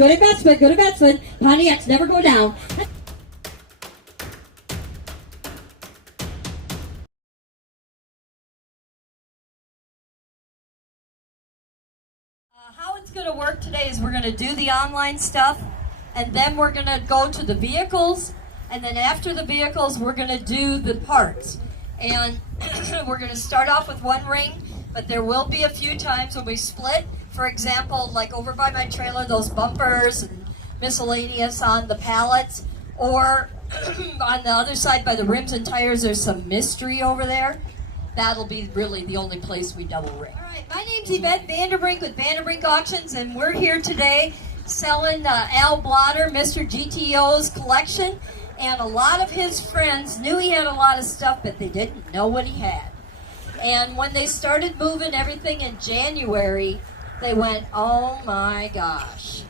Good investment, good investment. Pontiacs never go down. How it's going to work today is we're going to do the online stuff, and then we're going to go to the vehicles, and then after the vehicles, we're going to do the parts. And we're going to start off with one ring, but there will be a few times when we split. For example, like over by my trailer, those bumpers and miscellaneous on the pallets, or on the other side by the rims and tires, there's some mystery over there. That'll be really the only place we double ring. All right, my name's Yvette Vanderbrink with Vanderbrink Auctions, and we're here today selling Al Blatter, Mr. GTO's collection. And a lot of his friends knew he had a lot of stuff, but they didn't know what he had. And when they started moving everything in January, they went, oh my gosh.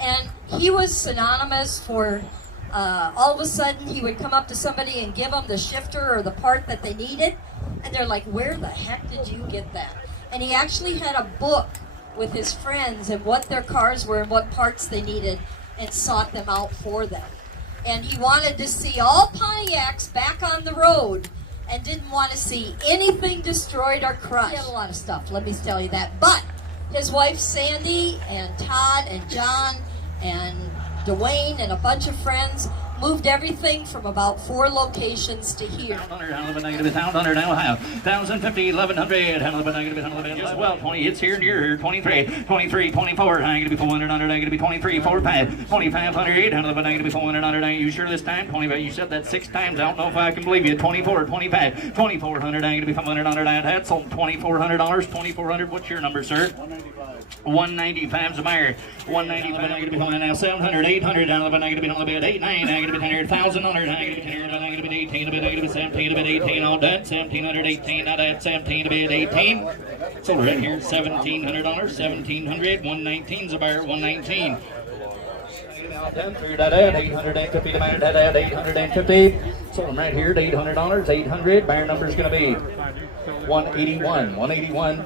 And he was synonymous for, all of a sudden he would come up to somebody and give them the shifter or the part that they needed. And they're like, where the heck did you get that? And he actually had a book with his friends and what their cars were and what parts they needed, and sought them out for them. And he wanted to see all Pontiacs back on the road and didn't want to see anything destroyed or crushed. He had a lot of stuff, let me tell you that. But his wife Sandy and Todd and John and Dwayne and a bunch of friends moved everything from about 4 locations to here. 1,000 now, 1,050, 1,100, just well, 20, it's here near here, 23, 23, 24, I'm gonna be 400, I'm gonna be 23, 45, 2,500, 800, I'm gonna be 400, you sure this time? 25, you said that 6 times, I don't know if I can believe you, 24, 25, 2,400, I'm gonna be 500, that's sold $2,400, 2,400, what's your number, sir? 195's a buyer. 195, I'm going to be now 700, 800, I'm going to be 8, 9, I'm going to be 100, 1,000, I'm going to be 18, I'm going to be 17, I'm going to be 18, all done, 1,700, 18, not at 17, I'm going to be 18. So right here, $1,700, 1,700, 119's a buyer, 119. Done through that ad, 850 to buyer, that ad, 850. Sold them right here at $800, 800. Buyer number is going to be 181, 181.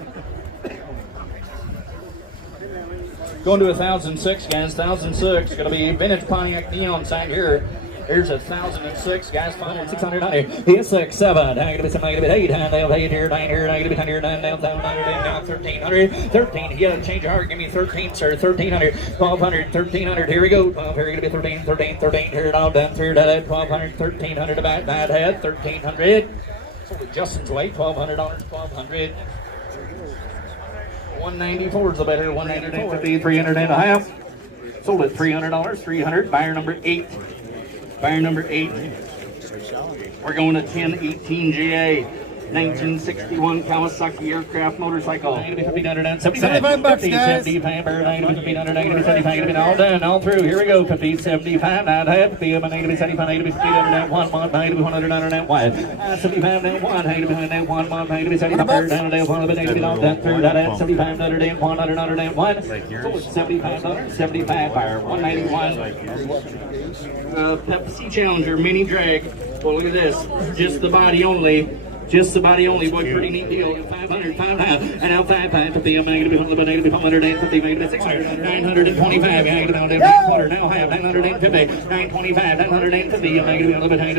Going to 1,006, guys. 1,006. Going to be vintage Pontiac neon sign here. Here's 1,006, guys. 600. Here's 6, 7. I'm going to be 7. I'm going to be 8. I'm going to be 8 here, 9 here. I'm going to be 10 here, 9 down, 700, down, 1,300. 13. Yeah, change your heart. Give me 13, sir. 1,300. 1,200. 1,300. Here we go. 12 here. Going to be 13, 13, 13. Here it all done through that. 1,200. 1,300 about that head. 1,300. So Justin's weight. $1,200. 1,200. 194 is the better. 150, 300 and a half. Sold at $300, 300. Buyer number 8. Buyer number 8. We're going to 1018 GA. 1961 Kawasaki aircraft motorcycle. $75, guys. 75, all done, all through. Here we go. 50, 75, not half. 50, 75, 1, 1, 100, 1. 75, 1, 1, 1, 75, all done through that. 75, 100, 100, 75, 75, buyer. 191. Pepsi Challenger Mini Drag. Well, look at this. Just the body only. Just the body only, boy, pretty neat deal. 500, 500, and now 550, I'm going to be 150, 150, 600, 925, I'm going to be now half, 950, 925, 950, I'm going to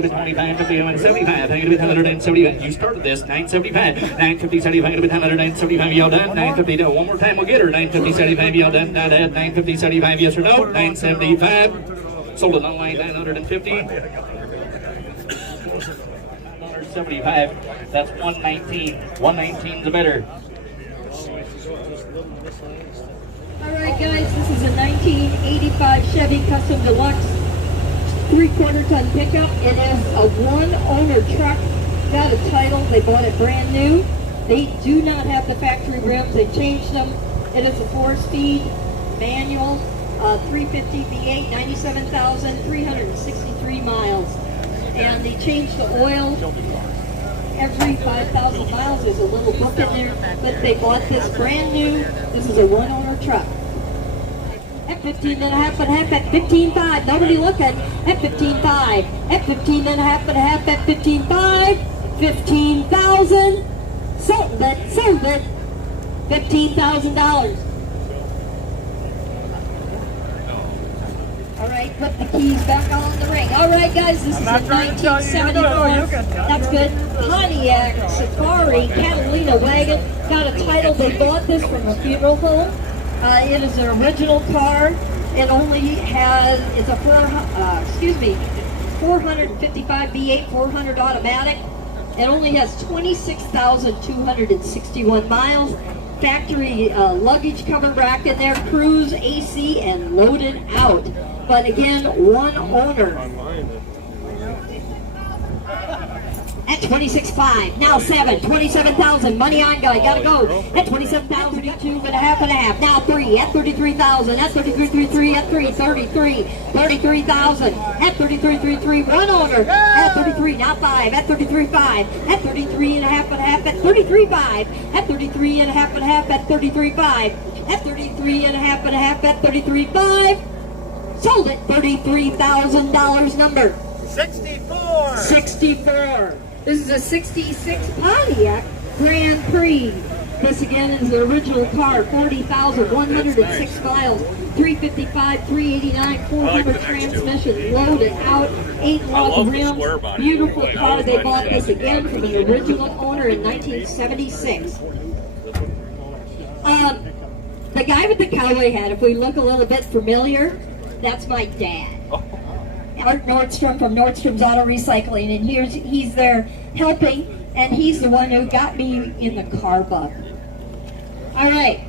be 25, 50, 75, I'm going to be 175. You started this, 975, 950, 75, 175, y'all done, 950, one more time we'll get her, 950, 75, y'all done, not at 950, 75, yes or no, 975, sold it online, 950. 75, that's 119. 119 the better. All right, guys, this is a 1985 Chevy Custom Deluxe 3/4 ton pickup. It is a one-owner truck. Got a title. They bought it brand new. They do not have the factory rims. They changed them. It is a 4-speed manual, 350 V8, 97,363 miles. And they changed the oil every 5,000 miles. There's a little book in there, but they bought this brand new. This is a one-owner truck. At 15 and a half and a half, at 15.5. Nobody looking. At 15.5. At 15 and a half and a half, at 15.5. 15,000. Sold it. Sold it. $15,000. right, put the keys back on the ring. All right, guys, this is a 1974. That's good. Pontiac Safari Catalina wagon. Got a title. They bought this from a funeral home. It is an original car. It only has, it's a 455 V8 400 automatic. It only has 26,261 miles. Factory luggage cover rack in there, cruise, AC, and loaded out. But again, one owner. At 26.5, now 27,000, money on guy, gotta go. At 27,000, 2.5. Now 3, at 33,000, at 33.33, at 33,000, at 33.33, one owner. At 33, now 5, at 33.5, at 33.5, at 33.5, at 33.5, at 33.5, at 33.5, at 33.5. Sold it, $33,000 number. 64. This is a 66 Pontiac Grand Prix. This again is the original car, 40,106 miles, 355, 389, 400 transmission, loaded out, 8 lug rims, beautiful car. They bought this again from the original owner in 1976. The guy with the cowboy hat, if we look a little bit familiar, that's my dad. Art Nordstrom from Nordstrom's Auto Recycling, and he's there helping, and he's the one who got me in the car bug. All right.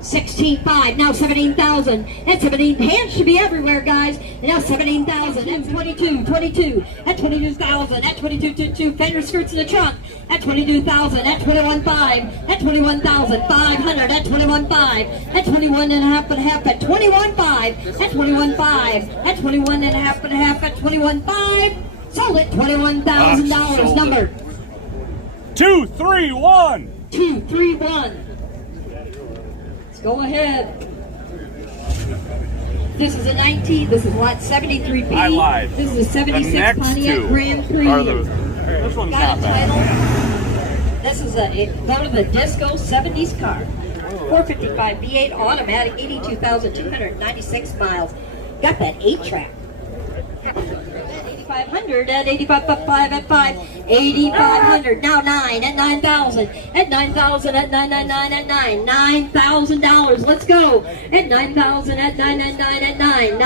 16.5, now 17,000. At 17, hands should be everywhere, guys. And now 17,000. At 22. At 22,000. At 22.2. Fender skirts in the trunk. At 22,000. At 21.5. At 21,500. At 21.5. At 21.5. At 21.5. At 21.5. At 21.5. At 21.5. Sold it. $21,000 number. 231. 231. Go ahead. This is a 19, this is lot 73B. I lied. This is a 76 Pontiac Grand Prix. This one's Got not a bad. title. This is go to the disco 70s car. 455 V8 automatic, 82,296 miles. Got that 8-track. 8,500 at 85.5 at 5, 8,500, now 9 at 9,000, at 9,000 at 999 at 9, $9,000, let's go, at 9,000 at 999 at 9,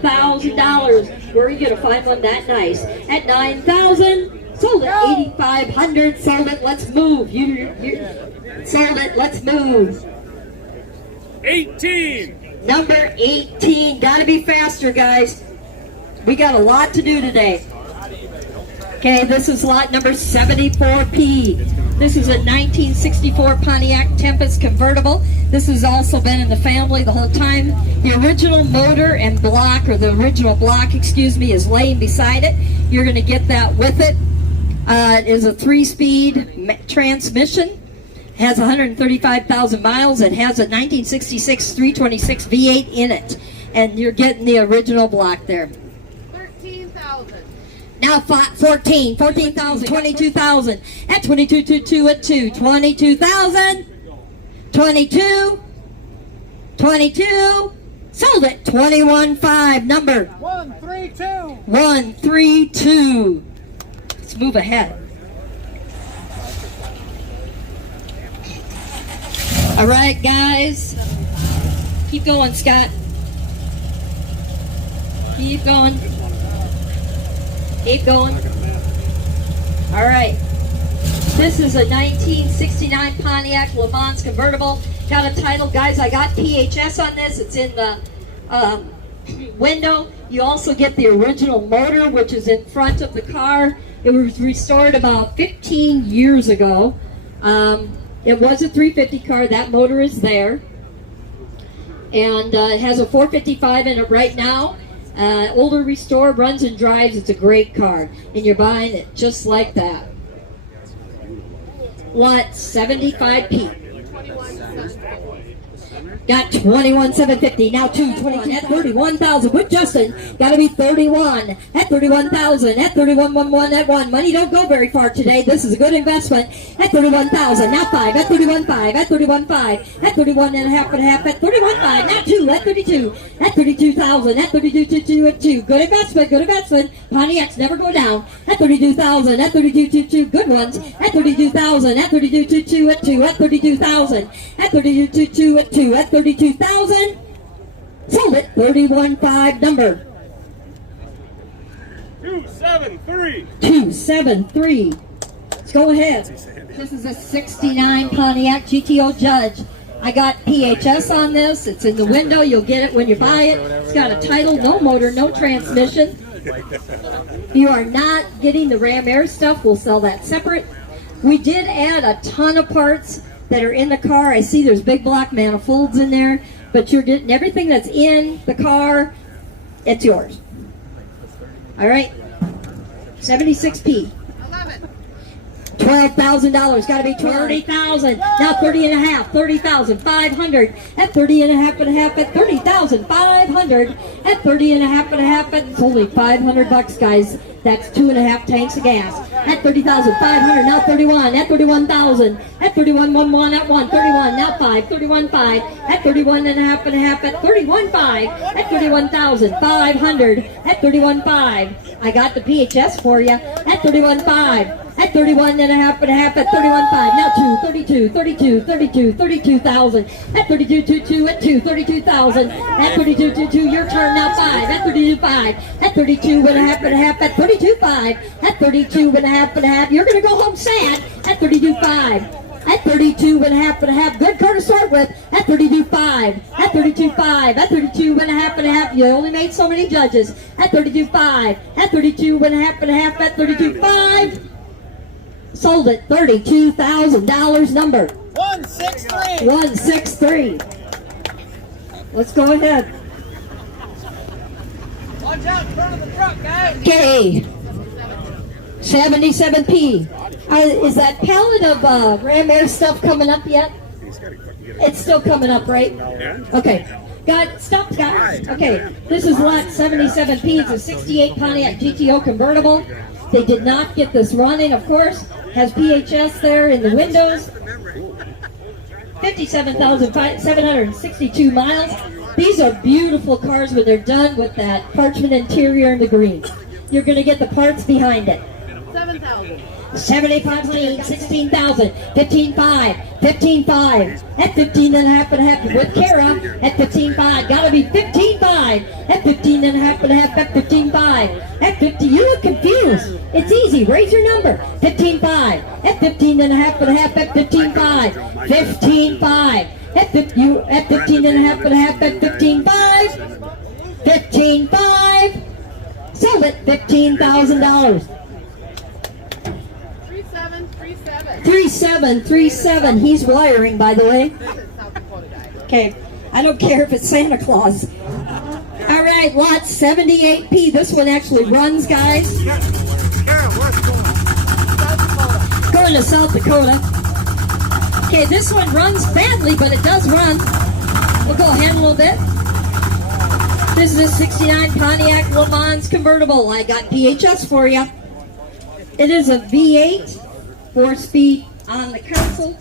$9,000, where are you going to find one that nice, at 9,000, sold it, 8,500, sold it, let's move, sold it, let's move. 18. Number 18, gotta be faster, guys. We got a lot to do today. Okay, this is lot number 74P. This is a 1964 Pontiac Tempest convertible. This has also been in the family the whole time. The original motor and block, or the original block, excuse me, is laying beside it. You're going to get that with it. It is a 3-speed transmission. Has 135,000 miles. It has a 1966 326 V8 in it. And you're getting the original block there. 13,000. Now 14,000, 22,000, at 22.2 at 2, 22,000, 22, sold it, 21.5, number 132. 132. Let's move ahead. All right, guys, keep going, Scott. Keep going. Keep going. All right. This is a 1969 Pontiac Le Mans convertible. Got a title, guys. I got PHS on this. It's in the window. You also get the original motor, which is in front of the car. It was restored about 15 years ago. It was a 350 car. That motor is there. And it has a 455 in it right now. Older restore, runs and drives. It's a great car, and you're buying it just like that. Lot 75P. Got 21,750. Now 221 at 31,000 with Justin. Got to be 31 at 31,000 at 31,11 at 1. Money don't go very far today. This is a good investment at 31,000. Now 5 at 31,5 at 31,5 at 31 and a half at 31,5. Now 2 at 32 at 32,000 at 32,2 at 2. Good investment. Good investment. Pontiacs never go down at 32,000 at 32,2. Good ones at 32,000 at 32,2 at 2 at 32,000 at 32,2 at 2 at 32,000. Sold it. 31,5 number. 273. 273. Let's go ahead. This is a 69 Pontiac GTO Judge. I got PHS on this. It's in the window. You'll get it when you buy it. It's got a title, no motor, no transmission. If you are not getting the Ram Air stuff, we'll sell that separate. We did add a ton of parts that are in the car. I see there's big block manifolds in there, but you're getting everything that's in the car. It's yours. All right. 76P. 11. $12,000. Got to be 30,000. Now 30 and a half. 30,500 at 30 and a half at 30,500 at 30 and a half at. It's only $500, guys. That's 2.5 tanks of gas at 30,500. Now 31 at 31,000 at 31,11 at 1. 31 now 5. 31,5 at 31 and a half at 31,5 at 31,500 at 31,5. I got the PHS for you at 31,5. At 31 and a half at 31.5. Now 32,000 at 32,2 at 2, 32,000 at 32,2. Your turn now 5 at 32.5 at 32 and a half at 32.5 at 32 and a half. You're gonna go home sad at 32.5. At 32 and a half. Good car to start with. At 32.5. At 32.5. At 32 and a half. You only made so many judges. At 32.5. At 32 and a half. At 32.5. Sold it. $32,000 number. 163. 163. Let's go ahead. Watch out in front of the truck, guys. Okay. 77P. Is that pallet of Ram Air stuff coming up yet? It's still coming up, right? Okay. Stop, guys. Okay. This is lot 77P. It's a 68 Pontiac GTO convertible. They did not get this running, of course. Has PHS there in the windows. 57,762 miles. These are beautiful cars when they're done with that parchment interior and the green. You're going to get the parts behind it. 7,000. 7,500, 16,000, 15,500, 15,500, at 15 and a half with Kara, at 15,500, gotta be 15,500, at 15 and a half at 15,500, at 50, you look confused, it's easy, raise your number, 15,500, at 15 and a half at 15,500, 15,500, at 15 and a half at 15,500, 15,500, sold it, $15,000. 3737. He's wiring, by the way. Okay, I don't care if it's Santa Claus. All right, lot 78P. This one actually runs, guys. Going to South Dakota. Okay, this one runs badly, but it does run. We'll go ahead a little bit. This is a 69 Pontiac Le Mans convertible. I got PHS for you. It is a V8. 4-speed on the console.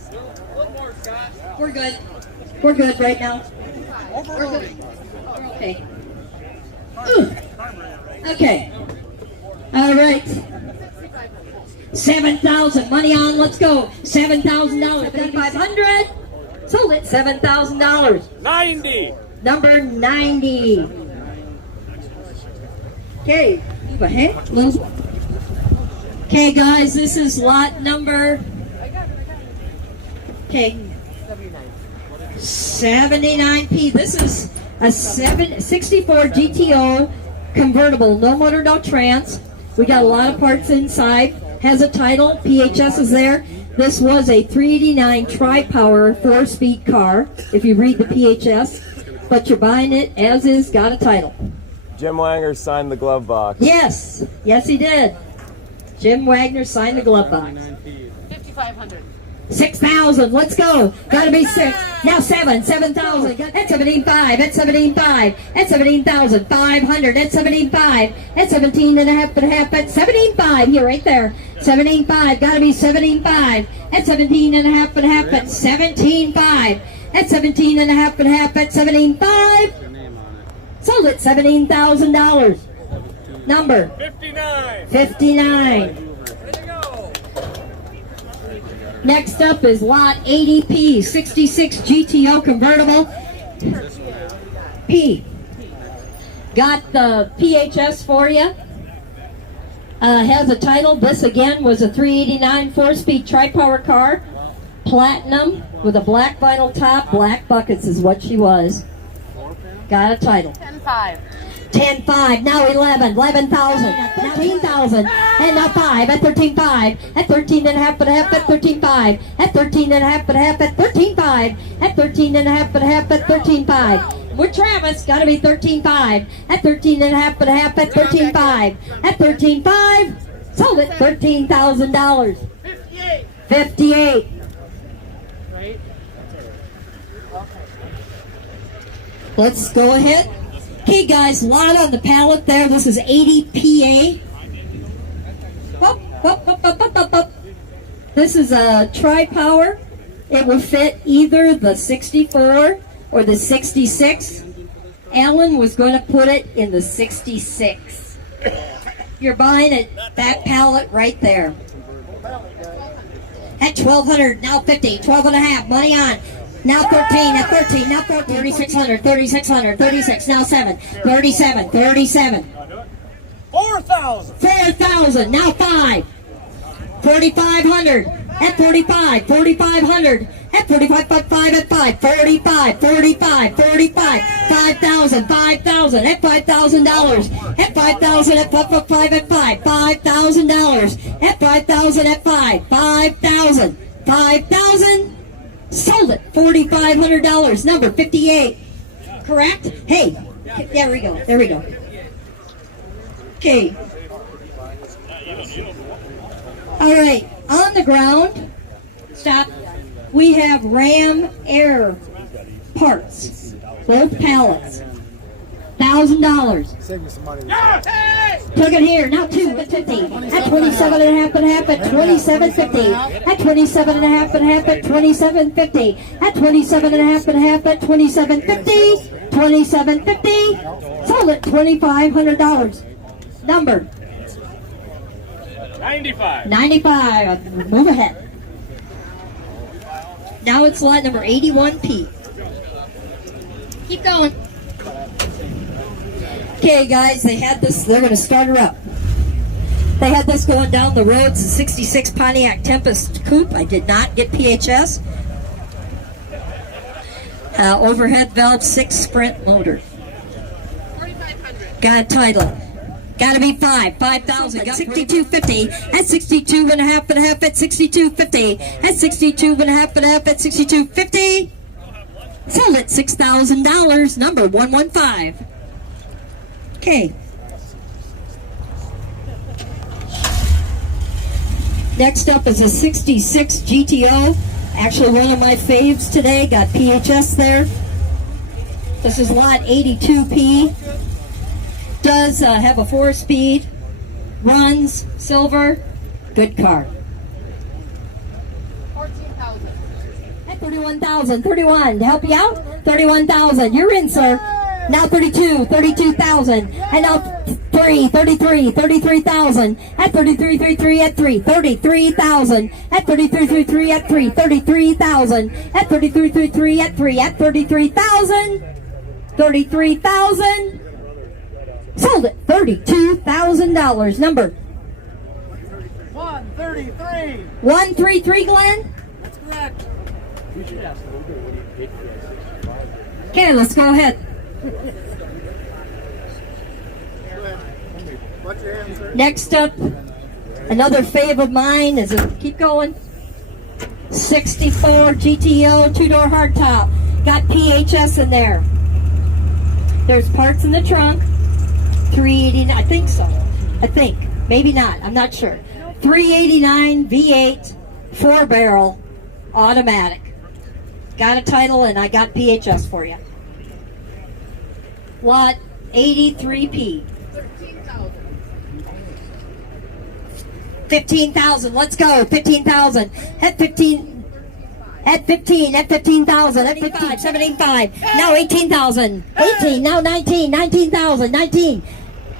We're good. We're good right now. We're good. We're okay. Ooh. Okay. All right. 7,000. Money on. Let's go. $7,000. 3,500. Sold it. $7,000. 90. Number 90. Okay. Move ahead. Okay, guys, this is lot number 79P. This is a 64 GTO convertible, no motor, no trans. We got a lot of parts inside. Has a title. PHS is there. This was a 389 tri-power 4-speed car. If you read the PHS, but you're buying it as is. Got a title. Jim Wanger signed the glove box. Yes, he did. Jim Wagner signed the glove box. 5,500. 6,000. Let's go. Gotta be 6. Now 7,000. That's 17,500. That's 17,500. That's 17,500. That's 17,500. That's 17 and a half and a half. That's 17,500. Here, right there. 17,500. Gotta be 17,500. That's 17 and a half and a half. That's 17,500. That's 17 and a half and a half. That's 17,500. Sold it. $17,000. Number 59. 59. Next up is lot 80P, 66 GTO convertible. P. Got the PHS for you. Has a title. This again was a 389 4-speed tri-power car. Platinum with a black vinyl top. Black buckets is what she was. Got a title. 10-5. 10,500, now 11,000, now 13,000, and now 5 at 13,500, at 13 and a half and a half at 13,500, at 13 and a half and a half at 13,500, at 13 and a half and a half at 13,500. With Travis, gotta be 13,500, at 13 and a half and a half at 13,500, at 13,500, sold it, $13,000. 58. Let's go ahead. Okay, guys, lot on the pallet there. This is 80 PA. This is a tri-power. It will fit either the 64 or the 66. Alan was going to put it in the 66. You're buying it, that pallet right there. At 1,200, now 50, 12 and a half, money on. Now 13, at 13, now 14, 3,600, 3,600, 36, now 7, 37, 37. 4,000. 4,000, now 5, 4,500, at 45, 4,500, at 45, 5, at 5, 45, 45, 45, 5,000, 5,000, at $5,000, at 5,000, at 5, at 5, $5,000, at 5,000, at 5, 5,000, 5,000. Sold it, $4,500, number 58. Correct? Hey, there we go, there we go. Okay. All right, on the ground, stop. We have Ram Air parts, both pallets, $1,000. Took it here, now 2 at 50, at 27 and a half and a half, at 27.50, at 27 and a half and a half, at 27.50, at 27 and a half and a half, at 27.50, 27.50, sold it, $2,500. Number 95. 95, move ahead. Now it's lot number 81P. Keep going. Okay, guys, they had this, they're going to start her up. They had this going down the road. It's a 66 Pontiac Tempest Coupe. I did not get PHS. Overhead valve, 6 sprint motor. 4,500. Got a title. Gotta be 5,000. Got 62.50 at 62 and a half and a half at 62.50 at 62 and a half and a half at 62.50. Sold it, $6,000. Number 115. Okay. Next up is a 66 GTO. Actually, one of my faves today. Got PHS there. This is lot 82P. Does have a 4-speed. Runs silver. Good car. 14,000. At 31,000. 31. To help you out? 31,000. You're in, sir. Now 32, 32,000, and now 33, 33,000, at 33, at 3, 33,000, at 33, at 3, 33,000, at 33, at 3, at 33,000, 33,000, sold it, $32,000, number 133. 133, Glenn? That's correct. Okay, let's go ahead. Next up, another fave of mine is keep going. 64 GTO 2-door hardtop. Got PHS in there. There's parts in the trunk. 389, I think so. I think. Maybe not. I'm not sure. 389 V8 4-barrel automatic. Got a title and I got PHS for you. Lot 83P. 15,000. Let's go. 15,000. At 15. At 15. At 15,000. At 15. 75. Now 18,000. 18. Now 19. 19,000. 19.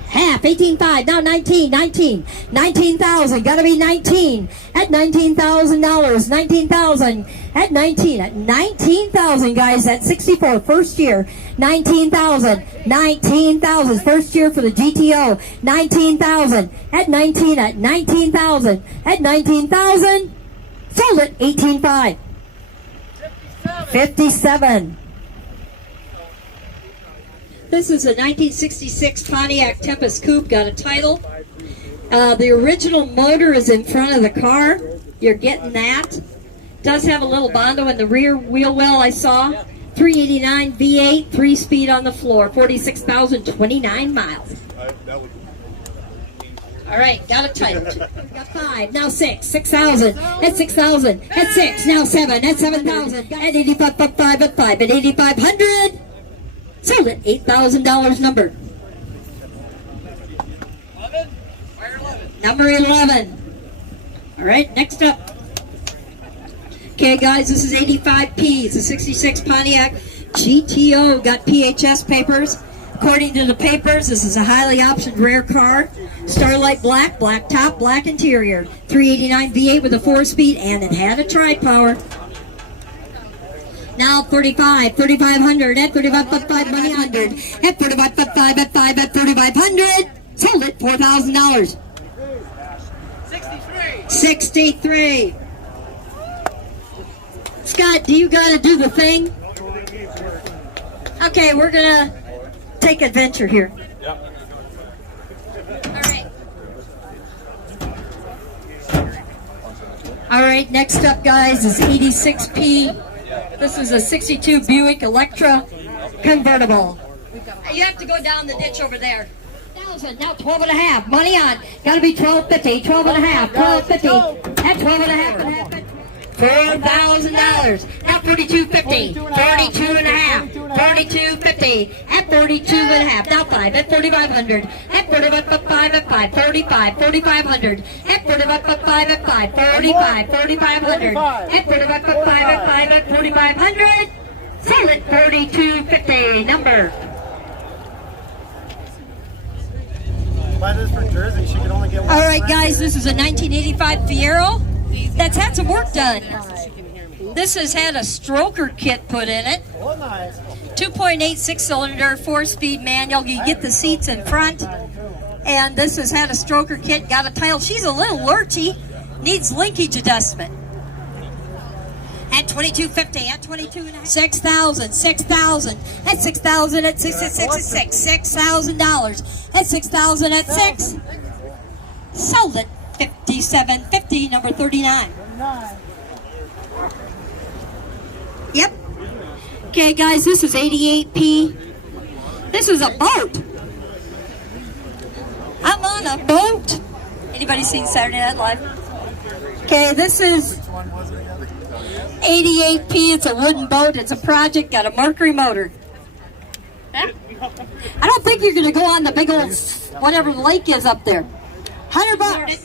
Half. 18.5. Now 19. 19. 19,000. Gotta be 19. At $19,000. 19,000. At 19. At 19,000, guys. At 64. First year. 19,000. 19,000. First year for the GTO. 19,000. At 19. At 19,000. At 19,000. Sold it. 18.5. 57. This is a 1966 Pontiac Tempest Coupe. Got a title. The original motor is in front of the car. You're getting that. Does have a little Bondo in the rear wheel well, I saw. 389 V8, 3-speed on the floor. 46,029 miles. All right, got a title. Got 5, now 6, 6,000. At 6,000. At 6, now 7. At 7,000. At 85, at 5, at 5. At 8,500. Sold it. $8,000 number. Number 11. All right, next up. Okay, guys, this is 85P. It's a 66 Pontiac GTO. Got PHS papers. According to the papers, this is a highly optioned rare car. Starlight black, black top, black interior. 389 V8 with a 4-speed, and it had a tri-power. Now 35, 3,500, at 35.5, money 100, at 35.5, at 5, at 3,500, sold it, $4,000. 63. Scott, do you gotta do the thing? Okay, we're gonna take adventure here. All right, next up, guys, is 86P. This is a 62 Buick Electra convertible. You have to go down the ditch over there. Now 12.5. Money on. Gotta be 12.50. 12.5. 12.50. At 12.5. $4,000. Now 42.50. 42.5. 42.50. At 42.5. Now 5. At 4,500. At 45.5. At 5. 45. 4,500. At 45.5. At 5. 45. 4,500. At 45.5. At 5. At 4,500. Sell it. 42.50. Number. Buy this for Jersey, she could only get one. All right, guys, this is a 1985 Fiero that's had some work done. This has had a stroker kit put in it. 2.86 cylinder, 4-speed manual. You get the seats in front. And this has had a stroker kit, got a title. She's a little lurchy, needs linkage adjustment. At 22.50, at 22.5, 6,000, 6,000, at 6,000, at 6,000, at 6,000, at 6. Sold it. 57.50, number 39. Yep. Okay, guys, this is 88P. This is a boat. I'm on a boat. Anybody seen Saturday Night Live? Okay, this is 88P. It's a wooden boat. It's a project. Got a Mercury motor. Huh? I don't think you're going to go on the big old whatever the lake is up there. $100. It's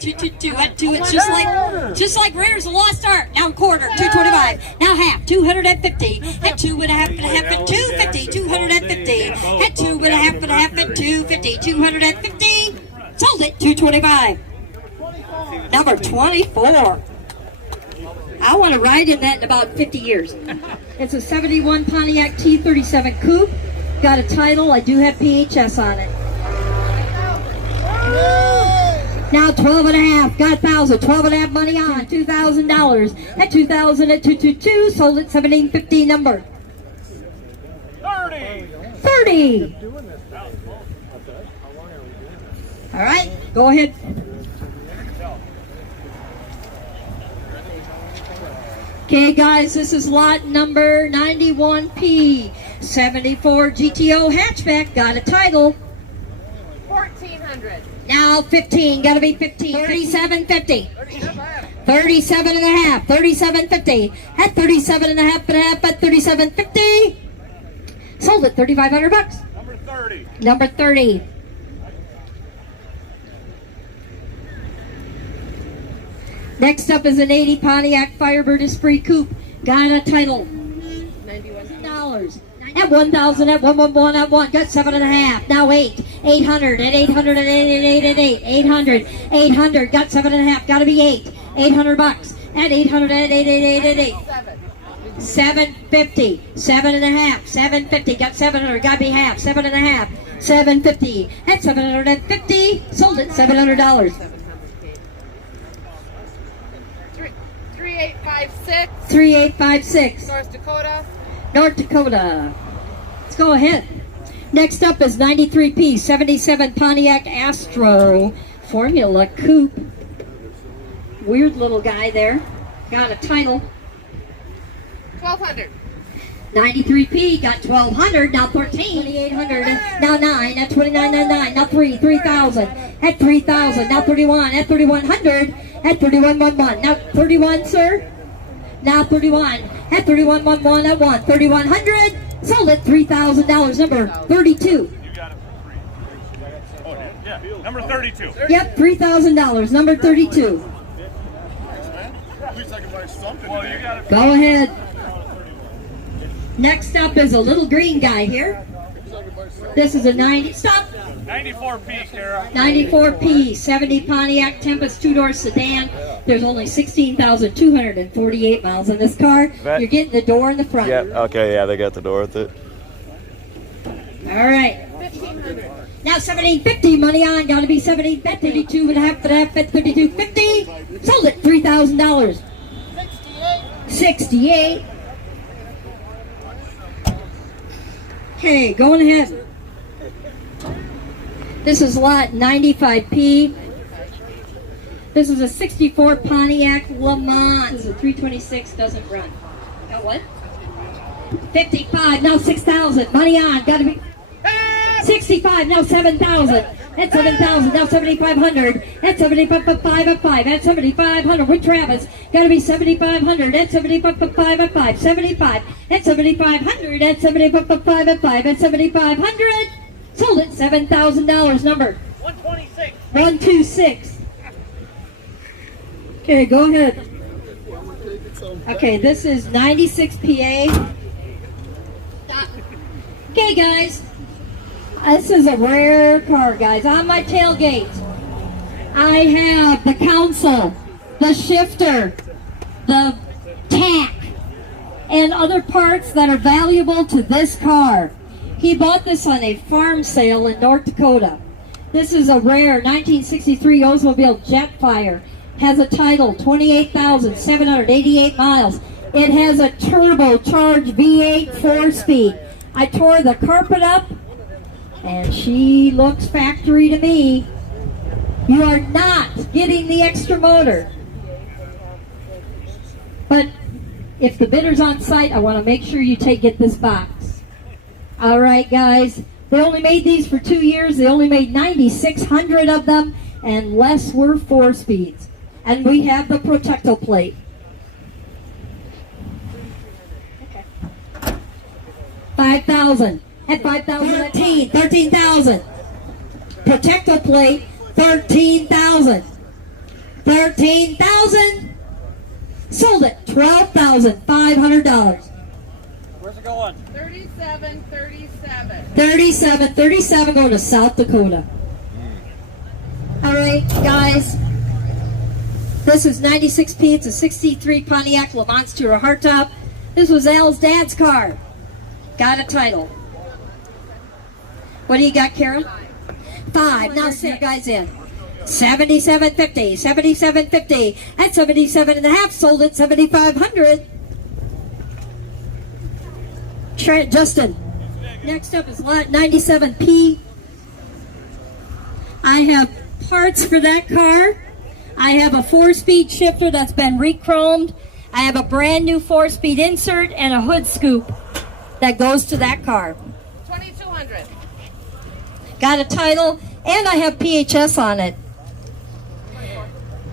just like Raiders of the Lost Ark. Now quarter, 225. Now half, 250. At 2.5 and a half at 250. 250. At 2.5 and a half at 250. 250. Sold it. 225. Number 24. I want to ride in that in about 50 years. It's a 71 Pontiac T37 Coupe. Got a title. I do have PHS on it. Now 12.5. Got 1,000. 12.5 money on. $2,000. At 2,000 at 222. Sold it. 17.50 number. 30. All right. Go ahead. Okay, guys, this is lot number 91P. 74 GTO hatchback. Got a title. 1,400. Now 15. Got to be 15. 37.50. 37 and a half, 37.50 at 37 and a half at 37.50. Sold at 3,500 bucks. Number 30. Number 30. Next up is an 80 Pontiac Firebird Esprit Coupe. Got a title. $91. At 1,000, at 111, at 1. Got 7.5. Now 8. 800, at 800, at 8, at 8. 800, 800. Got 7.5. Got to be 8. 800 bucks. At 800, at 8, at 8. 750. 7.5. 750. Got 700. Got to be half. 7.5. 750. At 750. Sold it $700. 3856. 3856. North Dakota. North Dakota. Let's go ahead. Next up is 93P 77 Pontiac Astro Formula Coupe. Weird little guy there. Got a title. 1200. 93P got 1,200, now 13, 2,800, now 9, at 29.99, now 3,000, at 3,000, now 31, at 3,100, at 31.11, now 31, sir, now 31, at 31.11, at 1, 3,100, sold at $3,000, number 32. You got it for free. Oh, yeah. Number 32. Yep, $3,000, number 32. At least I can buy something. Well, you got it. Go ahead. Next up is a little green guy here. This is a 94P, Kara. 94P 70 Pontiac Tempest two-door sedan. There's only 16,248 miles in this car. That- You're getting the door in the front. Yeah, okay, yeah, they got the door with it. All right. 1500. Now 1750, money on. Got to be 1750. 32 and a half at 32.50. Sold it $3,000. 68. Okay, going ahead. This is lot 95P. This is a 64 Pontiac Le Mans. This is a 326, doesn't run. Got what? 55, now 6,000. Money on, gotta be 65, now 7,000. That's 7,000, now 7,500. That's 75 at 5. That's 7,500 with Travis. Gotta be 7,500. That's 75 at 5. 75. That's 7,500. That's 75 at 5. That's 7,500. Sold it $7,000. Number 126. 126. Okay, go ahead. Okay, this is 96 PA. Okay, guys. This is a rare car, guys. On my tailgate, I have the console, the shifter, the tack, and other parts that are valuable to this car. He bought this on a farm sale in North Dakota. This is a rare 1963 Oldsmobile Jetfire. Has a title, 28,788 miles. It has a turbocharged V8 4-speed. I tore the carpet up, and she looks factory to me. You are not getting the extra motor. But if the bidder's on site, I want to make sure you get this box. All right, guys. They only made these for 2 years. They only made 9,600 of them, and less were 4-speeds. And we have the Protecto plate. Okay. 5,000. At 5,000, 13,000. Protecto plate, 13,000. 13,000. Sold it, $12,500. Where's it going? 3737. 37 going to South Dakota. All right, guys. This is 96P. It's a 63 Pontiac Le Mans Tourer hardtop. This was Al's dad's car. Got a title. What do you got, Karen? 5. Now sit you guys in. 77.50. 77.50. At 77 and a half. Sold at 7,500. Justin. Next up is lot 97P. I have parts for that car. I have a 4-speed shifter that's been re-chromed. I have a brand new 4-speed insert and a hood scoop that goes to that car. 2200. Got a title, and I have PHS on it.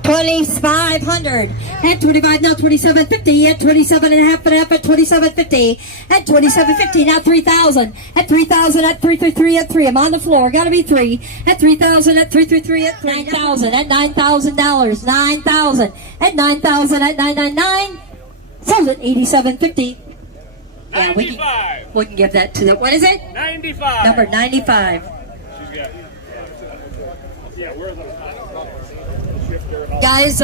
2,500 at 25, now 27.50 at 27 and a half at 27.50 at 27.50, now 3,000 at 3,000 at 333 at 3. I'm on the floor, gotta be 3 at 3,000 at 333 at 9,000 at $9,000, 9,000 at 9,000 at 999. Sold at 87.50. Yeah, we can give that to the, what is it? 95. Number 95. Guys,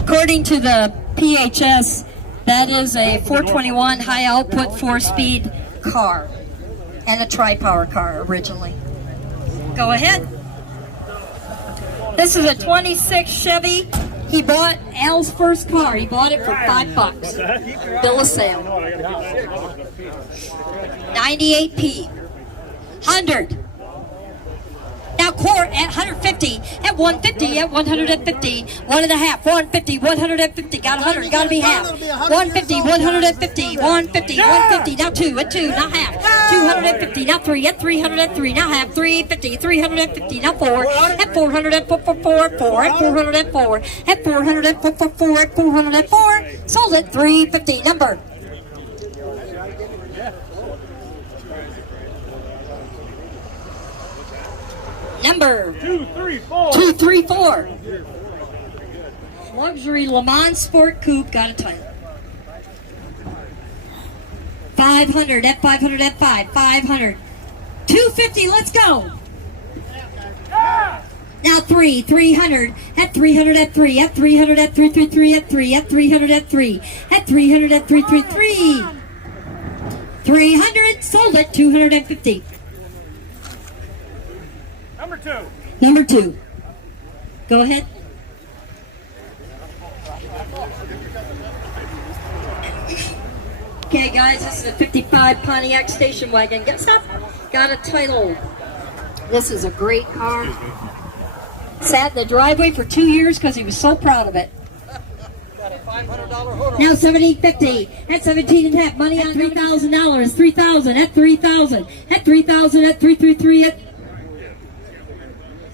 according to the PHS, that is a 421 high output 4-speed car and a tri-power car originally. Go ahead. This is a 26 Chevy. He bought Al's first car. He bought it for $5. Bill of sale. 98P. 100. Now core at 150, at 150, at 150, 1.5, 150, 150, got 100, gotta be half. 150, 150, 150, 150, now 2, at 2, now half. 250, now 3, at 300, at 3, now half. 350, 350, now 4, at 400, at 4, at 400, at 4, at 400, at 4, at 400, at 4. Sold at 350, number. Number 234. Luxury Le Mans Sport Coupe, got a title. 500 at 500 at 5. 500. 250, let's go. Now 300 at 300 at 3. At 300 at 333 at 3. At 300 at 3. At 300 at 333. 300, sold at 250. Number 2. Go ahead. Okay, guys, this is a 55 Pontiac station wagon. Get stuff. Got a title. This is a great car. Sat in the driveway for 2 years because he was so proud of it. Now 17.50 at 17 and a half. Money on $3,000. 3,000 at 3,000 at 3,000 at 333 at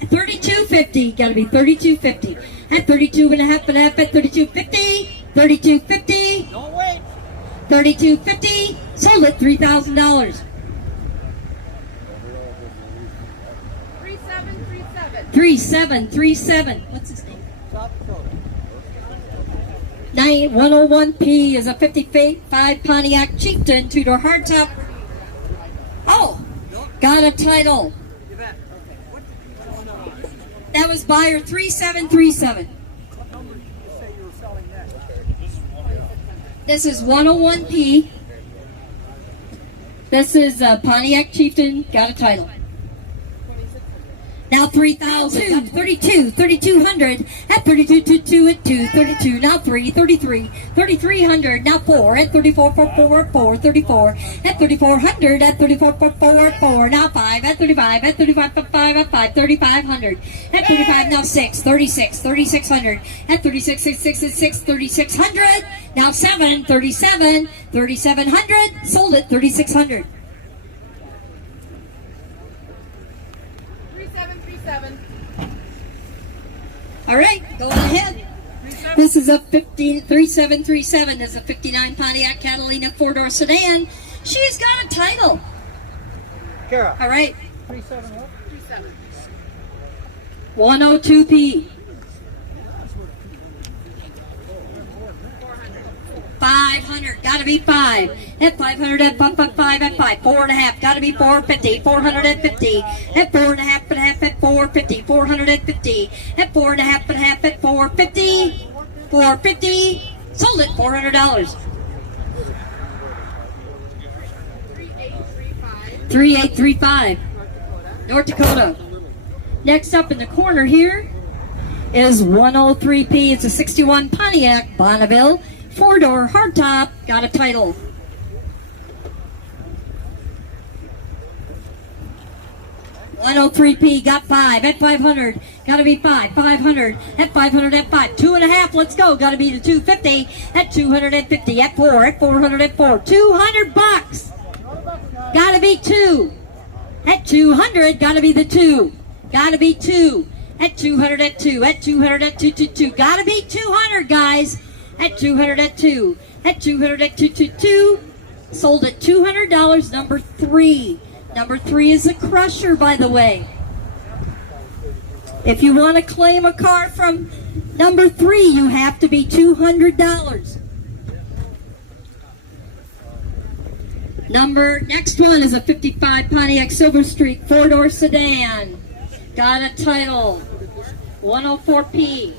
32.50, gotta be 32.50 at 32 and a half at 32.50, 32.50, 32.50, sold at $3,000. 3737. What's his name? 101P is a 55 Pontiac Chieftain 2-door hardtop. Oh, got a title. That was buyer 3737. This is 101P. This is Pontiac Chieftain, got a title. Now 3,000, 32, 3,200 at 32, at 2, 32, now 3, 33, 3,300, now 4 at 34, 4, 34 at 3,400 at 34, 4, now 5 at 35, at 35, 5 at 5, 3,500 at 35, now 6, 36, 3,600 at 36, 6 at 6, 3,600, now 7, 37, 3,700, sold at 3,600. 3737. All right, go on ahead. This is a 3737. This is a 59 Pontiac Catalina 4-door sedan. She's got a title. Kara. All right. 37 what? 102P. 500, gotta be 5. At 500 at 5 at 5. 4.5, gotta be 450. 450 at 4.5 at 450. 450 at 4.5 at 450. 450. Sold at $400. 3835. North Dakota. Next up in the corner here is 103P. It's a 61 Pontiac Bonneville 4-door hardtop, got a title. $103P, got 5 at 500, gotta be 5. 500 at 500 at 5. 2.5, let's go, gotta be the 250 at 250 at 4 at 400 at 4. $200, gotta be 2 at 200, gotta be the 2, gotta be 2 At 200 at 2. At 200 at 2. Gotta be 200, guys. At 200 at 2. At 200 at 2. Sold at $200. Number 3. Number 3 is a crusher, by the way. If you want to claim a car from number 3, you have to be $200. Next one is a 55 Pontiac Silver Streak 4-door sedan. Got a title, 104P.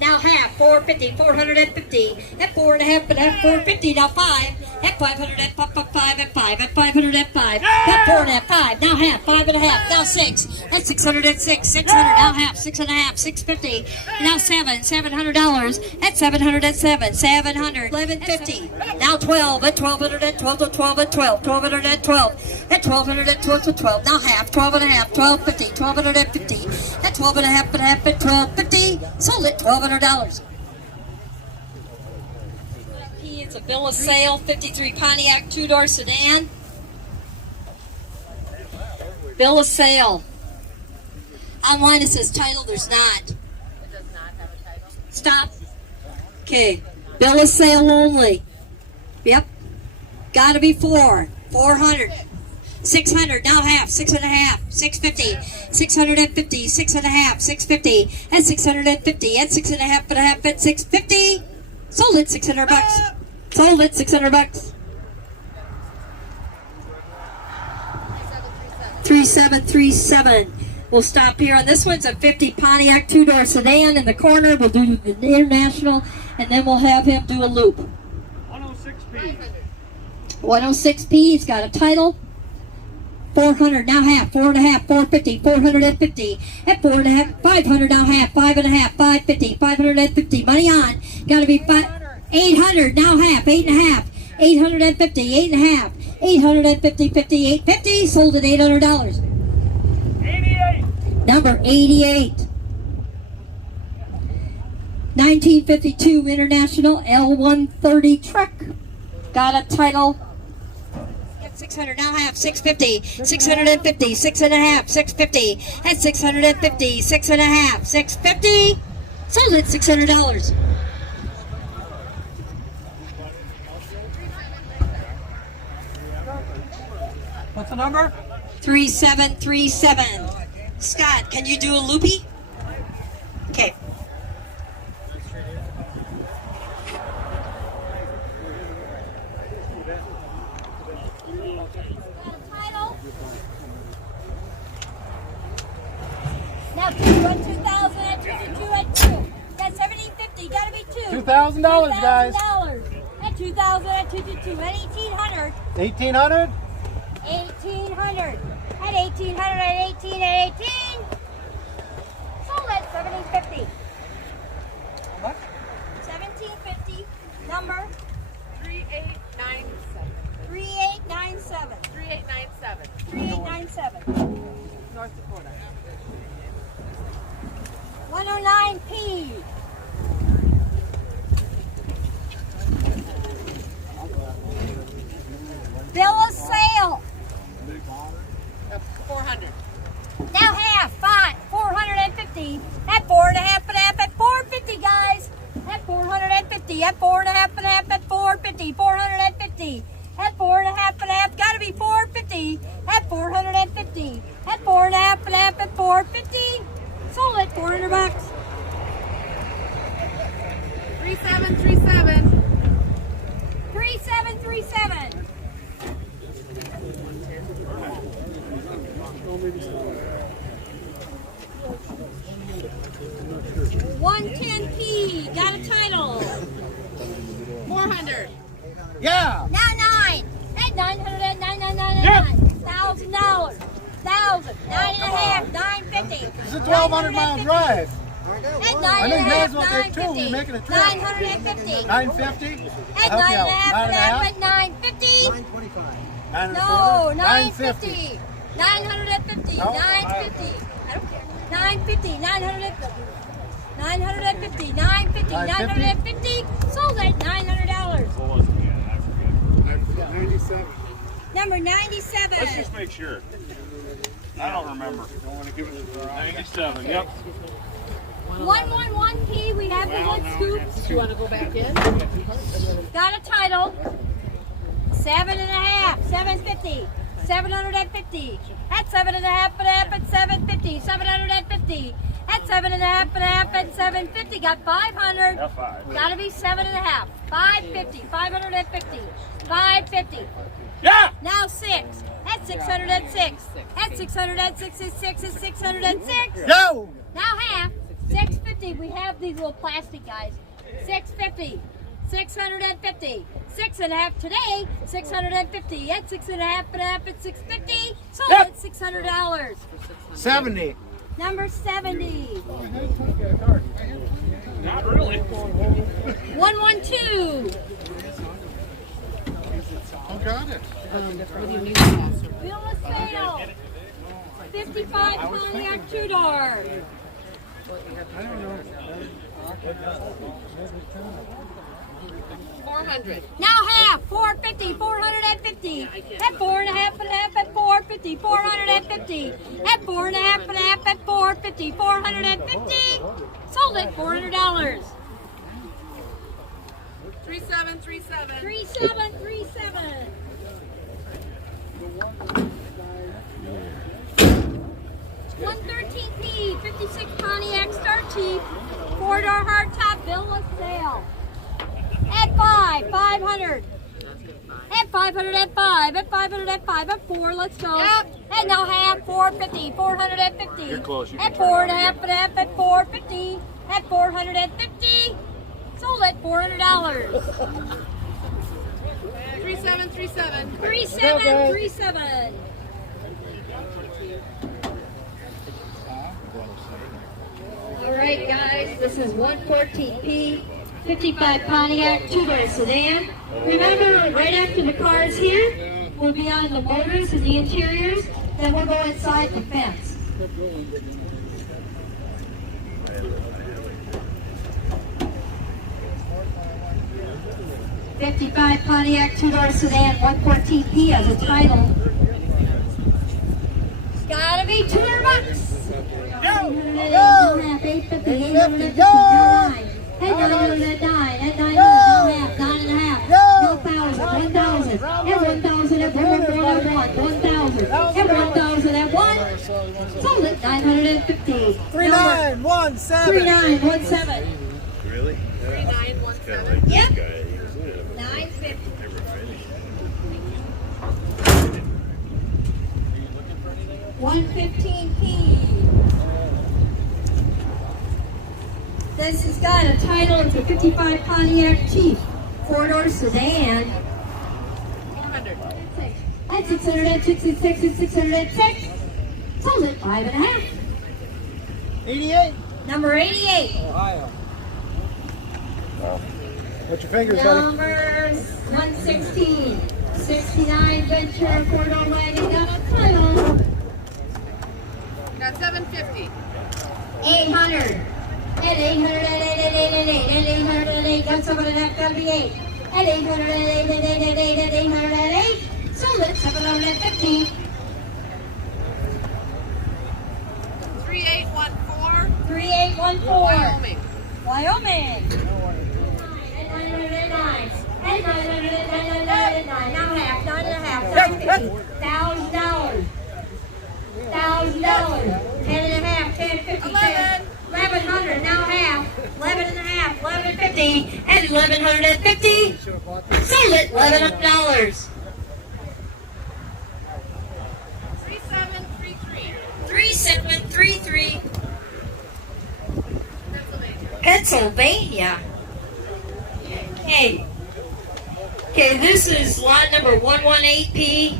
Now half, 450, 450, at 4.5, but at 450, now 5, at 500, at 5, at 5, at 500, at 5, at 4.5, 5, now half, 5.5, now 6, at 600, at 6, 600, now half, 6.5, 650, now 7, $700, at 700, at 7, 700, 1150, now 12, at 1200, at 12 to 12, at 12, 1200, at 12, at 1200, at 12 to 12, now half, 12.5, 1250, 1200, at 50, at 12.5, but half, at 1250, sold it, $1,200. It's a bill of sale, 53 Pontiac 2-door sedan. Bill of sale. Online it says title, there's not. It does not have a title. Stop. Okay. Bill of sale only. Yep. Gotta be 400. 600, now half, 6.5, 650, 650, 6.5, 650, at 650, at 6.5, but a half, at 650. Sold it, $600. Sold it, $600. 3737. We'll stop here on this one's a 50 Pontiac 2-door sedan in the corner. We'll do the international, and then we'll have him do a loop. 106P. 106P. He's got a title. 400, now half, 4.5, 450, 450, at 4.5, 500, now half, 5.5, 550, 550, money on, gotta be 800, now half, 8.5, 850, 8.5, 850, 50, 850, sold at $800. 88. Number 88. 1952 International L130 truck, got a title. 600, now half, 650, 650, 6.5, 650, at 650, 6.5, 650, sold it, $600. What's the number? 3737. Scott, can you do a loopy? Okay. Now, 2,022 at 2. That's 1750. Gotta be 2. $2,000, guys. $2,000 at 2,000 at 222 at 1,800. 1,800. 1,800 at 1,800 at 18 at 18. Sold at 1,750. What? 1,750. Number 3897. 3897. 3897. 3897. North Dakota. 109P. Bill of sale. 400. Now half, 450. At 4.5 and a half, at 450, guys. At 450, at 4.5 and a half, at 450, 450. At 4.5 and a half, gotta be 450. At 450, at 4.5 and a half, at 450. Sold it, $400. 3737. 3737. 110P, got a title. 400. Yeah. Now 9. At 900, at 999, Yep. $1,000. 1,000. 9.5, 950. It's a 1,200-mile drive. At I know you may as 9.5, well take two. We're 950. making a trip. 950. 950. At 9.5, at 950. 9 No, 950. 950. No. 950. I don't care. 950. 950. 950. 950. 950. Sold at $900. $97. Number 97. Let's just make sure. I don't remember. 97, yep. 111P, we have the wood scoops. You want to go back in? Got a title. 7.5, 750, 750. At 7.5 at 750, 750. At 7.5 at 750. Got 500. Gotta be 7.5. 550, 550, 550. Yeah! Now 6. At 606. At 666 is 606. Go! Now half. 650. We have these little plastic guys. 650. 650. 6.5 today. 650. At 6.5 at 650. Sold Yep. at $600. 70. Number 70. Not really. 112. Oh, got it. Bill of sale. 55 Pontiac 2-door. 400. Now half, 450, 450. At 4.5 at 450, 450. At 4.5 at 450, 450. Sold it, $400. 3737. 3737. $113P, 56 Pontiac Star Chief, 4-door hardtop, bill of sale. At 500. At 500 at 5, at 500 at 5, at 4, let's go. Yep. And now half, 450, 450. You're close, you At can turn 4.5 at 450, at 450. Sold at $400. 3737. 3737. All right, guys, this is 114P, 55 Pontiac 2-door sedan. Remember, right after the cars here, we'll be on the motors and the interiors, then we'll go inside the fence. '55 Pontiac 2-door sedan, 114P as a title. Gotta be $200. Go! 850, 850, Go! 9. At 909, at 909, 9.5, 1,000, 1,000, at 1,000, at 1,000, 1,000, at 1,000, at 1. Sold it, 950. 3917. 3917. Really? 3917. Yep. 950. $115P. This has got a title. It's a 55 Pontiac Chief, 4-door sedan. 400. At 666 and 606. Sold it 5.5. 88. Number 88. Ohio. What's your fingers, buddy? Number 116. 69 Venture 4-door wagon. Got a title. Got 750. 800. At 800, at 800, at 800, got someone at half, gotta be 8. At 800, at 800, at 800, at 800, at 8. Sold it, 750. 3814. 3814. Wyoming. Wyoming. At 909. At 900, at 900, at 9. Now half, 9.5, 950. $1,000. 10.5, 1050. 11. 1,100, now half, 11.5, 1150, and 1,150. Sold it, $1,100. 3733. 3733. Pennsylvania. Pennsylvania. Okay, this is lot number 118P.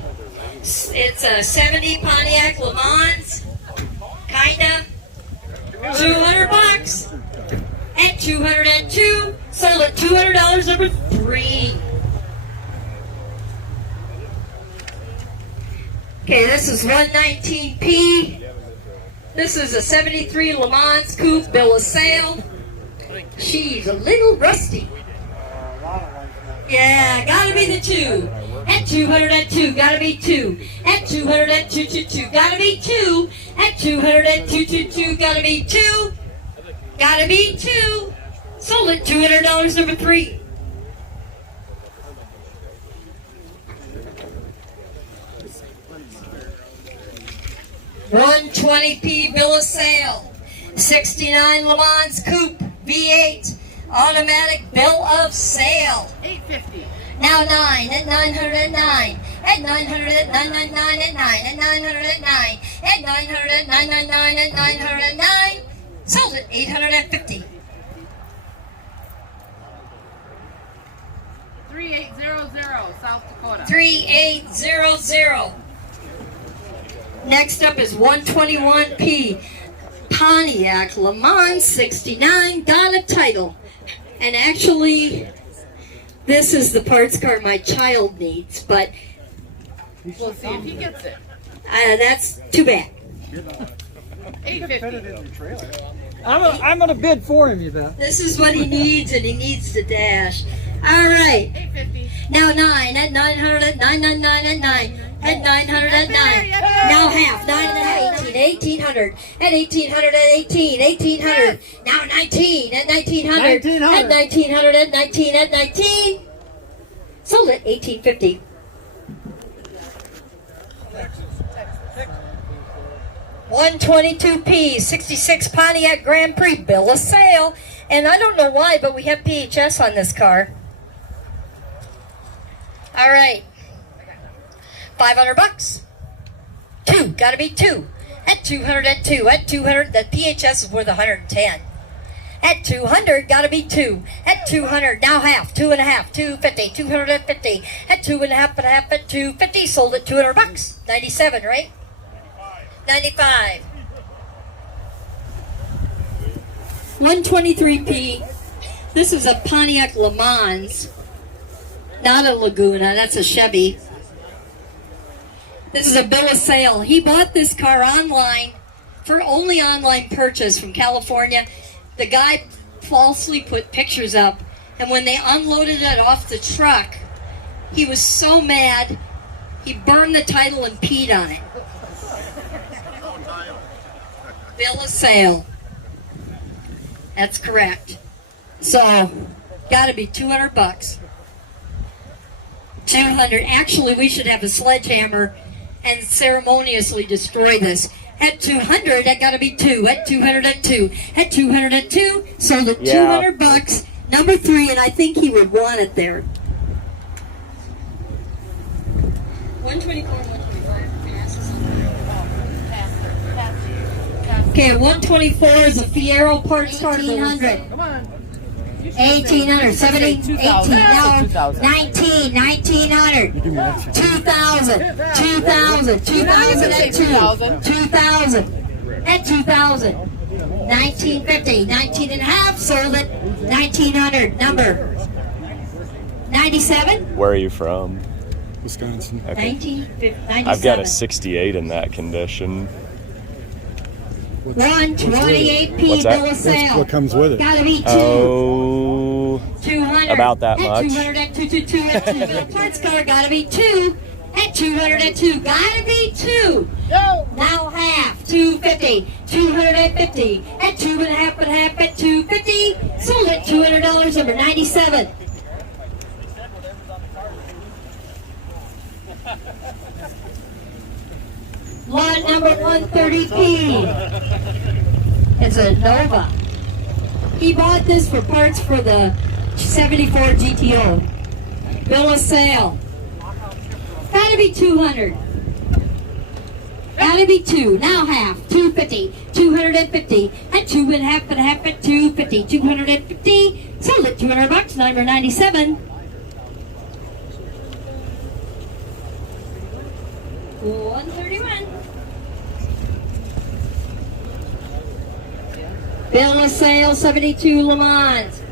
It's a 70 Pontiac Le Mans, kinda. $200 and 202. Sold at $200. Number 3. Okay, this is 119P. This is a 73 Le Mans coupe, bill of sale. She's a little rusty. Yeah, gotta be the 2. At 202, gotta be 2. At 202, gotta be 2. At 202, gotta be 2. Gotta be 2. Sold it, $200, number 3. $120p bill of sale. 69 Le Mans Coupe V8 automatic bill of sale. $8.50. Now 9 at 909 at 900 at 999 at 9 at 900 at 9 at 900 at 999 at 900 at 9. Sold it $850. 3800 South Dakota. 3800. Next up is 121p Pontiac Le Mans 69. Got a title. And actually, this is the parts car my child needs, but We'll see if he gets it. that's too bad. $8.50. I'm gonna bid for him, you bet. This is what he needs, and he needs the dash. All right. $8.50. Now 9 at 900 at 999 at 9 at 900 at 9. Now half. 9 at 18. 1800 at 1800 at 18. 1800. Now 19 at 1900 at 1900 at 19 at 19. Sold it $1850. $122p 66 Pontiac Grand Prix bill of sale, and I don't know why, but we have PHS on this car. All right, $500. 2, gotta be 2. At 200, at 2, at 200, the PHS is worth 110. At 200, gotta be 2. At 200, now half, 2.5, 250, 250. At 2.5 and a half, at 250, sold at $200. 97, right? 95. 123p. This is a Pontiac Le Mans, not a Laguna. That's a Chevy. This is a bill of sale. He bought this car online for only online purchase from California. The guy falsely put pictures up, and when they unloaded it off the truck, he was so mad he burned the title and peed on it. Bill of sale. That's correct. So, gotta be $200. 200. Actually, we should have a sledgehammer and ceremoniously destroy this. At 200, that gotta be 2. At 200, at 2. At 200, at 2. Sold at $200. Number 3, and I think he would want it there. 124, 125. Okay, 124 is a Fiero parts car. 1800. Come on. 1800, 17, 18, now 19, 1900, 2000, 2000, 2000 at 2, 2000, at 2000, 1950, 19 and a half, sold it, 1900, number 97, Where are you from? Wisconsin. Okay. 1997. I've got a 68 in that condition. 128p What's that? bill of sale. What comes with it? Gotta be 2. Oh, 200. about that at much. 200 at 222 at 2. The parts car gotta be 2. At 200 at 2. Gotta be 2. Now half. 250. 250. At 2.5 and a half at 250. Sold at $200. Number 97. Lot number 130p. It's a Nova. He bought this for parts for the 74 GTO. Bill of sale. Gotta be 200. Gotta be 2. Now half. 250. 250. At 2.5 and a half at 250. 250. Sold it $200. Number 97. 131. Bill of sale 72 Le Mans.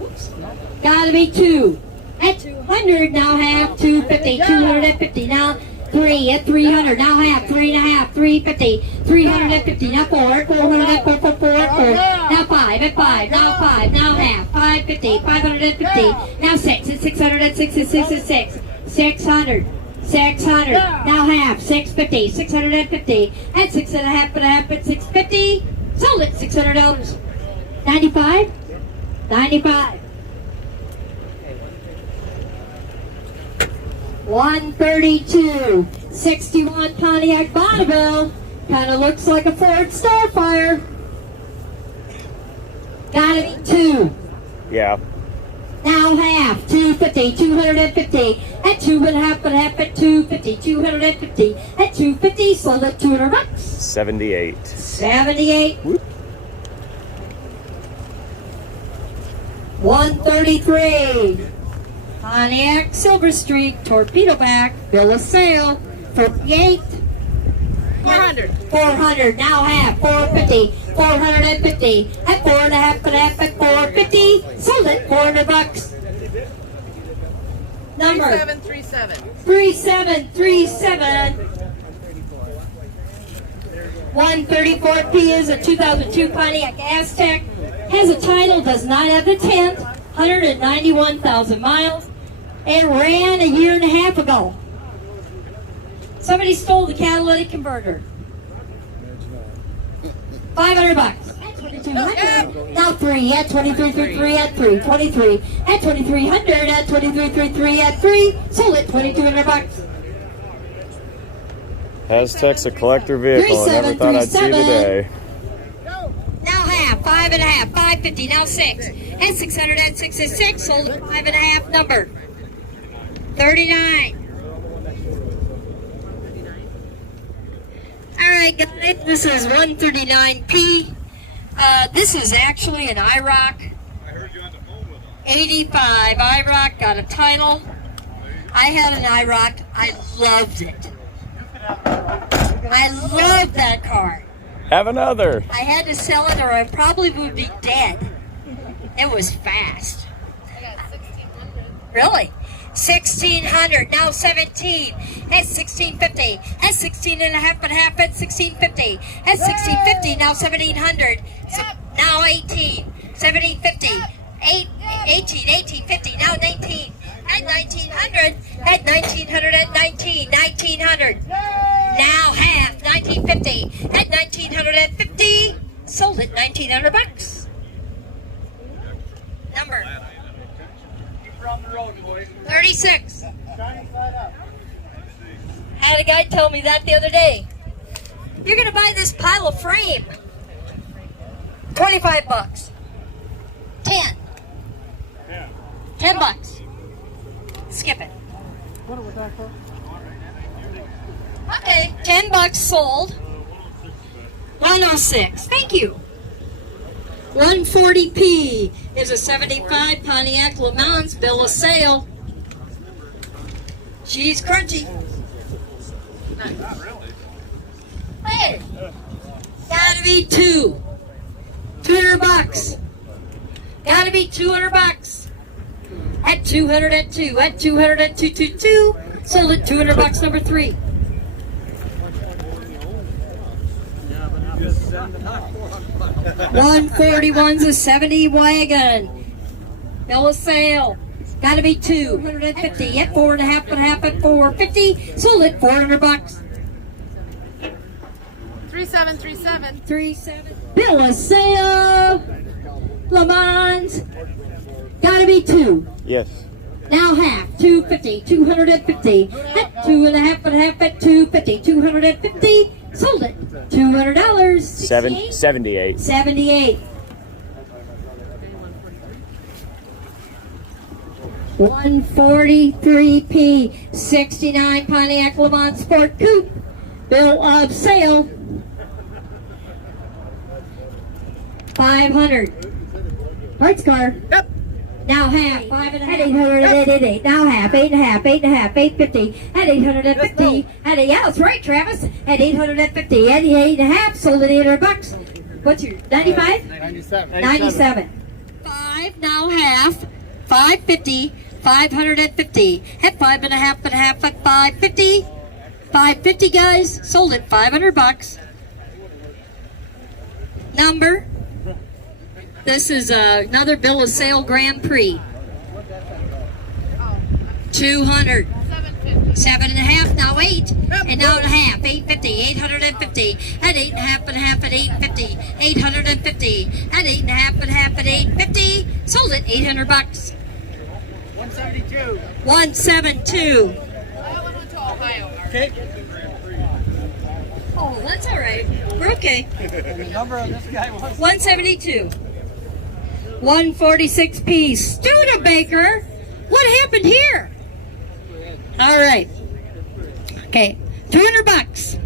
Gotta be 2. At 200, now half, 250, 250, now 3 at 300, now half, 3.5, 350, 350, now 4 at 400, at 4, 4, 4, 4, now 5 at 5, now 5, now half, 550, 550, now 6 at 600, at 6 at 6 at 6, 600, 600. Now half. 650. 650. At 6 and a half and a half at 650. Sold it. $600. 95. 95. 132. 61 Pontiac Bonneville. Kind of looks like a Ford Starfire. Gotta be 2. Yeah. Now half, 250, 250, at 2 and a half at 250, 250, at 250, sold at $200. 78. 78. 133. Pontiac Silver Streak, torpedo back, bill of sale, 48. 400. 400, now half, 450, 450, at 4 and a half at 450, sold it, $400. Number 3737. 3737. 134P is a 2002 Pontiac Aztec. Has a title, does not have the 10th, 191,000 miles, and ran a year and a half ago. Somebody stole the catalytic converter. $500. 2200. Now 3 at 2333 at 3. 23 at 2300 at 2333 at 3. Sold it $2,200. Aztec's a collector vehicle. I never thought I'd see today. Now half, 5 and a half, 550, now 6. At 600 at 6 is 6. Sold at 5 and a half number. 39. Alright guys, this is 139P. This is actually an IROC. 85 IROC, got a title. I had an IROC, I loved it. I loved that car. Have another. I had to sell it or I probably would be dead. It was fast. Really? 1600, now 17. At 1650. At 16 and a half at 1650. At 1650, now 1700. So now 18. 1750. 1850, now 19. At 1900. At 1900 at 19. 1900. Now half, 1950. At 1900 at 50. Sold it $1,900. Number 36. Had a guy tell me that the other day. You're gonna buy this pile of frame. $25. 10. $10. Skip it. Okay, $10 sold. 106. Thank you. 140P is a 75 Pontiac Le Mans bill of sale. She's crunchy. Hey, gotta be 2. $200. Gotta be $200. At 200 at 2. At 200 at 222. Sold it $200. Number 3. $141's a 70 wagon. Bill of sale. Gotta be 250 at 4 and a half at 450. Sold it $400. 3737. 37. Bill of sale. Le Mans. Gotta be 2. Yes. Now half. 250. 250 at 2 and a half at 250. 250. Sold it $200. 78. 78. 143P 69 Pontiac Le Mans Sport Coupe. Bill of sale. 500. Parts car. Yep. Now half, 5 and a half, 800 at 888. Now half, 8 and a half, 8 and a half, 850 at 850. Yeah, that's right, Travis. At 850 at 8 and a half, sold at $800. What's your 95? 97. 5 now half, 550, 550 at 5 and a half at 550. 550 guys, sold at $500. Number. This is another bill of sale Grand Prix. 200. 750. 7.5, now 8, and now a half, 850, 850, at 8.5 and a half at 850, 850, at 8.5 and a half at 850, sold it, 800 bucks. 172. 172. That one went to Ohio. Okay. Oh, that's all right. We're okay. And the number on this guy was 172. 146 piece. Studebaker. What happened here? All right. Okay. 200 bucks.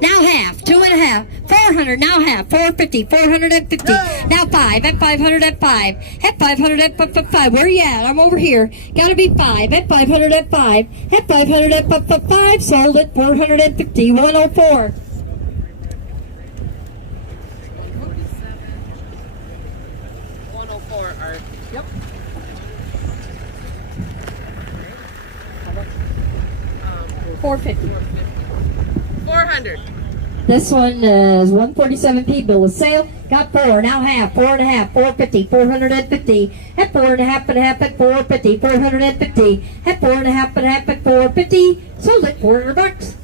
Now half. 2.5. 400. Now half. 450. 450. Now 5. At 500 at 5. At 500 at 5. Where you at? I'm over here. Gotta be 5. At 500 at 5. At 500 at 5. Sold it. 450. 104. 104 Art. Yep. 450. 400. This one is 147p bill of sale. Got 4, now half, 4.5, 450, 450. At 4.5 and a half at 450, 450. At 4.5 and a half at 450. Sold it, 400 bucks.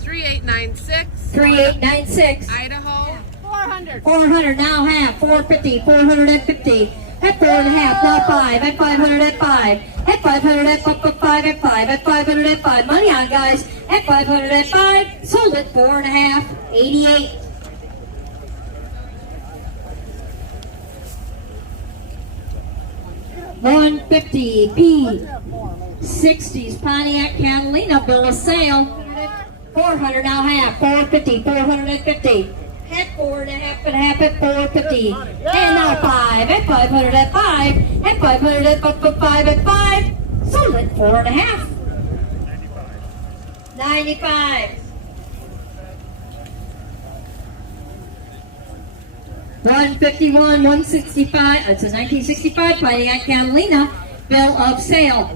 3896. 3896. Idaho. 400. 400, now half, 450, 450. At 4.5, now 5. At 500 at 5. At 500 at 5 at 5. At 500 at 5. Money on, guys. At 500 at 5. Sold it, 4.5, 88. $150 P 60s Pontiac Catalina bill of sale. 400 now half, 450, 450. At 4.5 and half at 450. And now 5 at 500 at 5. At 500 at 5 at 5. Sold it, 4.5. 95. 151, 165. It's a 1965 Pontiac Catalina bill of sale.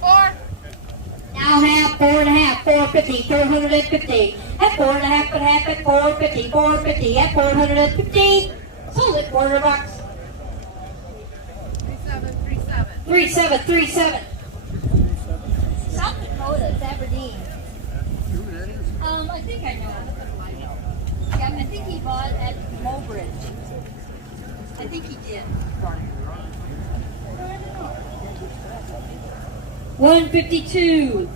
4. Now half, 4.5, 450, 450. At 4.5 and half at 450, 450. At 450. Sold it, 400 bucks. 3737. 3737. South Dakota, it's Aberdeen. I think I know. Yeah, I think he bought at Mobridge. I think he did. 152.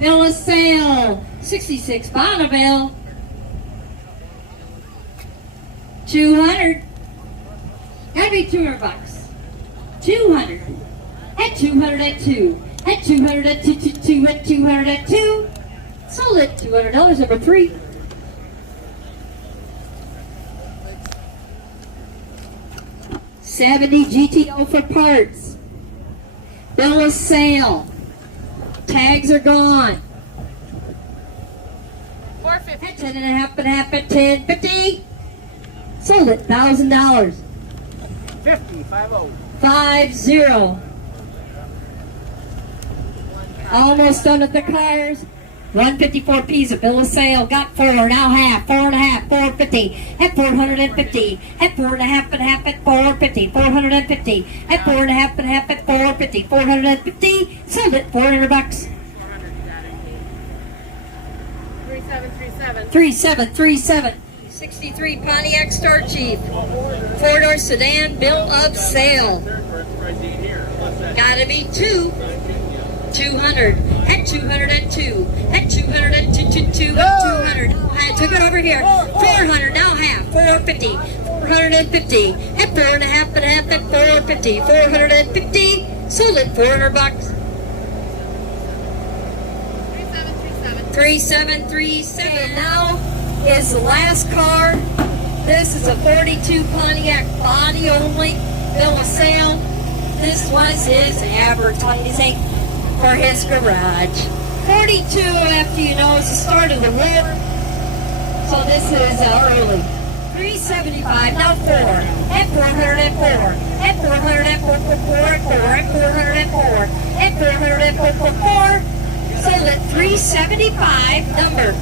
Bill of sale. 66 Bonneville. 200. Gotta be 200 bucks. 200. At 200 at 2. At 200 at 2, 2 at 200 at 2. Sold it. $200, number 3. $70 GTO for parts. Bill of sale. Tags are gone. 450. At 10 and a half and a half at 10, 50. Sold it, $1,000. 50, 50. 50. Almost done at the cars. 154 P's a bill of sale. Got 4, now half, 4.5, 450. At 450. At 4.5 and a half at 450, 450. At 4.5 and a half at 450, 450. Sold it, 400 bucks. 3737. 3737. 63 Pontiac Star Chief. 4-door sedan bill of sale. Gotta be 2. 200. At 200 at 2. At 200 at 2, 2 at 200. I took it over here. 400, now half. 450. 450. At 4.5 and half at 450. 450. Sold it, 400 bucks. 3737. 3737. Now is the last car. This is a 42 Pontiac body only. Bill of sale. This was his advertising for his garage. 42 after you know it's the start of the war. So this is early. 375, now 4. At 400 at 4. At 400 at 4, 4 at 4. At 400 at 4. At 400 at 4, 4. Sold at 375, number